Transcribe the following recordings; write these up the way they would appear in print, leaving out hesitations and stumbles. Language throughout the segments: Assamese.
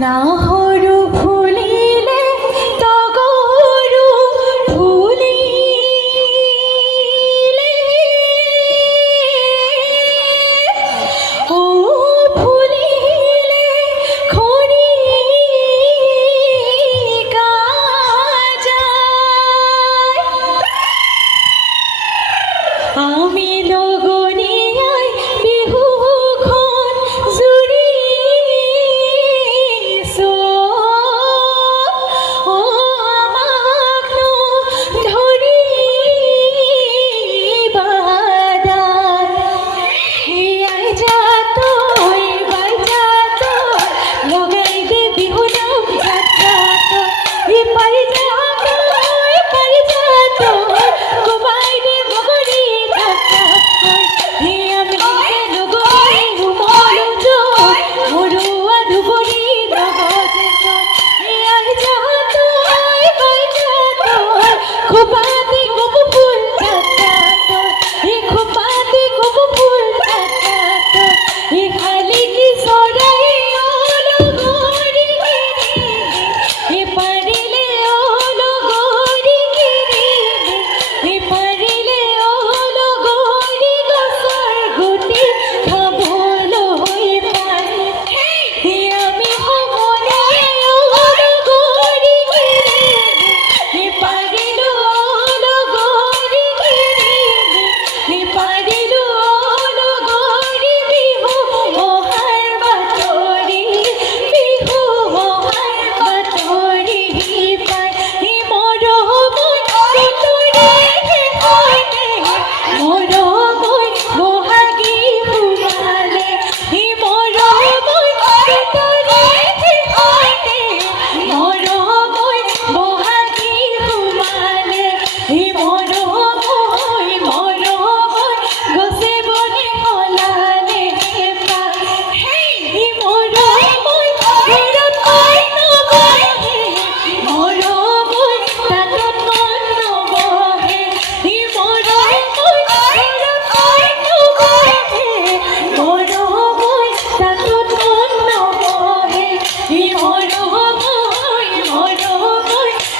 নাহৰু ফুলিলে তগৰু ফুলিলে ও ফুলিলে খৰিকা যায় আমি লগনিয়াই বিহুখন জুৰি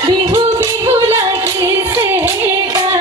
বিহু বিহু লাগিছে গান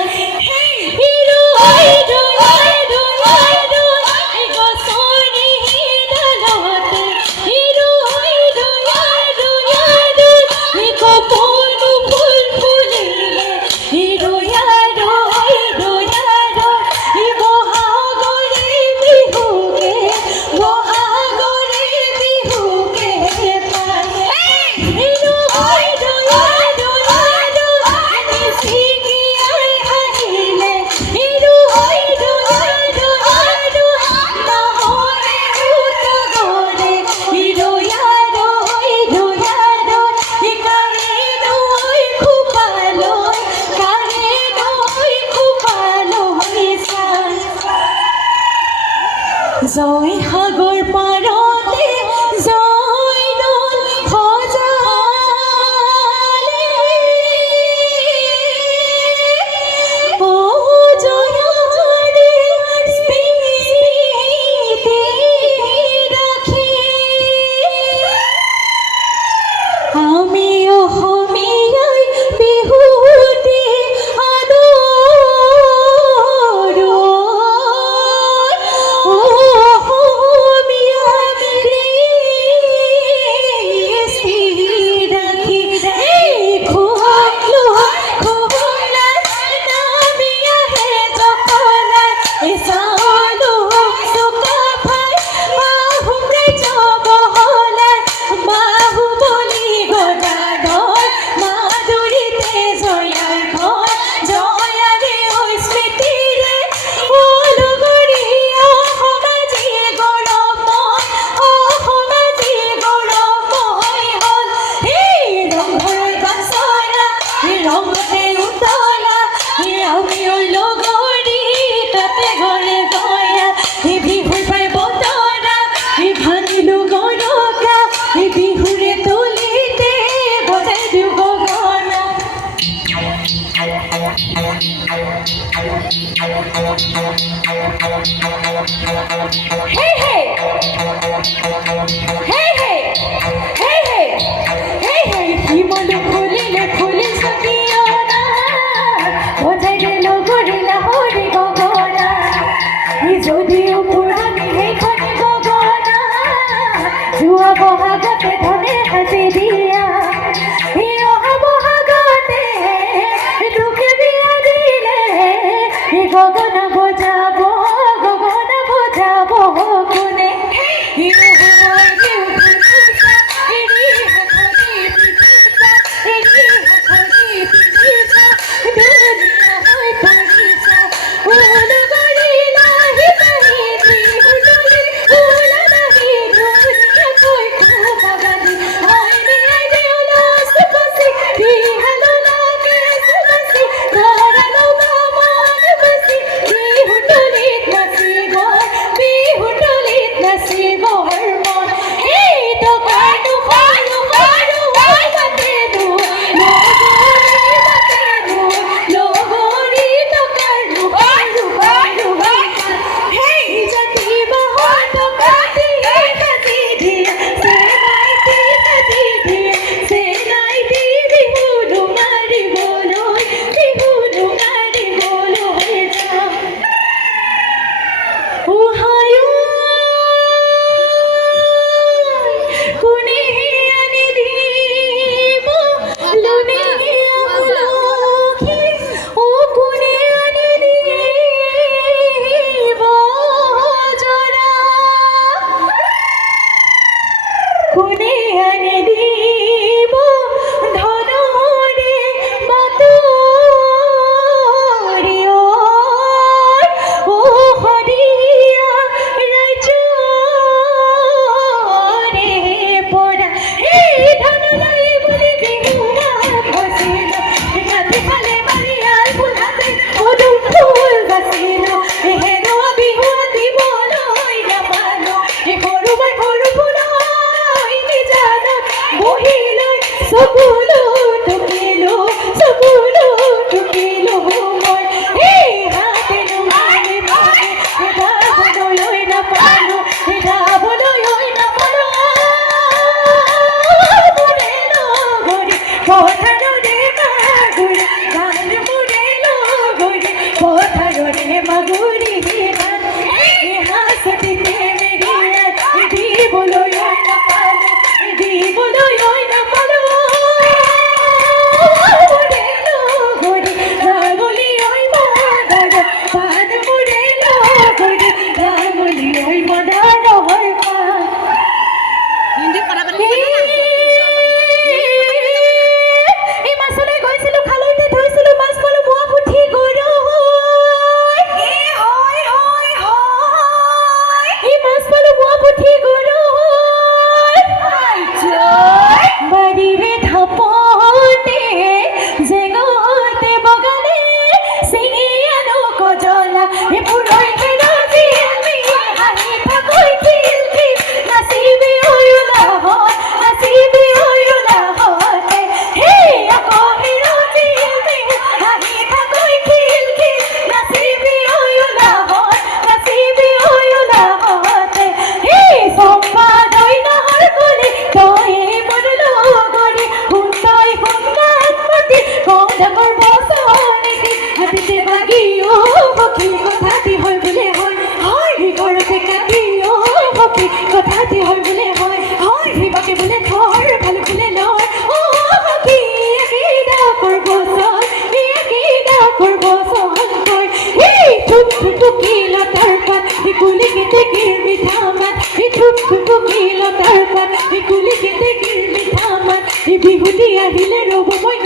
জয় সাগৰ পাৰতে জয় দৌল সজালে ও জয়ৰে স্মৃতি ৰাখি আমি অসমীয়াই বিহুতে আদৰো অসমীয়াই কৃষ্টি ৰাখি খোলাই নামি আহে জখলাই চালো চুকাফাই আহোম ৰাজ্য বহলাই বাহুবলী গদাধৰ মাধুৰীতে জয়াৰ ঘৰ জয়াৰে ঐ স্মৃতিৰে ওলগৰি অসমাজী গৌৰৱময় অসমাজী গৌৰৱময় হ'ল এই ৰংঘৰৰ বাছলা এই ৰঙতে উতলা এই আমি লগৰী তাতে ঘৰে গয়া এই বিহুৰ পাই বতৰা এই ভাঙিলো গৰকা এই বিহুৰে তলিতে বজাই দিওঁ গগনা Hey hey, hey hey, hey hey, hey hey, হিমল ফুলিলে ফুলিল সকিয়না বজাই দিল গৰিলা হৰি গগনা যদিও পুৰণি সেইখনি গগনা যোৱা বহাগতে ধনে সাজি দিয়া অহা বহাগতে দুখে বিয়া দিলে গগনা বজাব কোনে কোনে আনি দিব ধনৰে বাতৰি ও শদিয়া ৰাজ্যৰে পৰা এই ধনলৈ বুলি বিহুৱা ফচিল কাটি খালে মাৰিয়াৰ ফুলাতে পদুম ফুল বাচিল হেৰুৱা বিহু দিবলৈ নাপালো সৰুবাই সৰু ফুল বহিলৈ চকুলো টুকিলো মই এই হাতে নুমালি পালে যাবলৈ নাপালো মোৰে লগৰী পথাৰৰে মাগুৰী গান মোৰে লগৰী পথাৰৰে মাগুৰী গান এই হাঁচতিতে মেৰিয়াই দিবলৈ নাপালো মোৰে লগৰী গাঙলি ঐ মদাৰ পান মোৰে লগৰী গাঙলি ঐ মদাৰ হয় পান এই মাছলৈ গৈছিলো খালৈতে ধৰিছিলো মাছ পালো মোৱা পুঠি গৰৈ এই মাছ পালো মোৱা পুঠি গৰৈ বাৰীৰে ধাপতে জেঙতে বগালে চিঙি আনো কজলা এইবোৰৰ খেৰজি আমি হাঁহি থাকো বিহুটি আহিলে ৰ'ব মই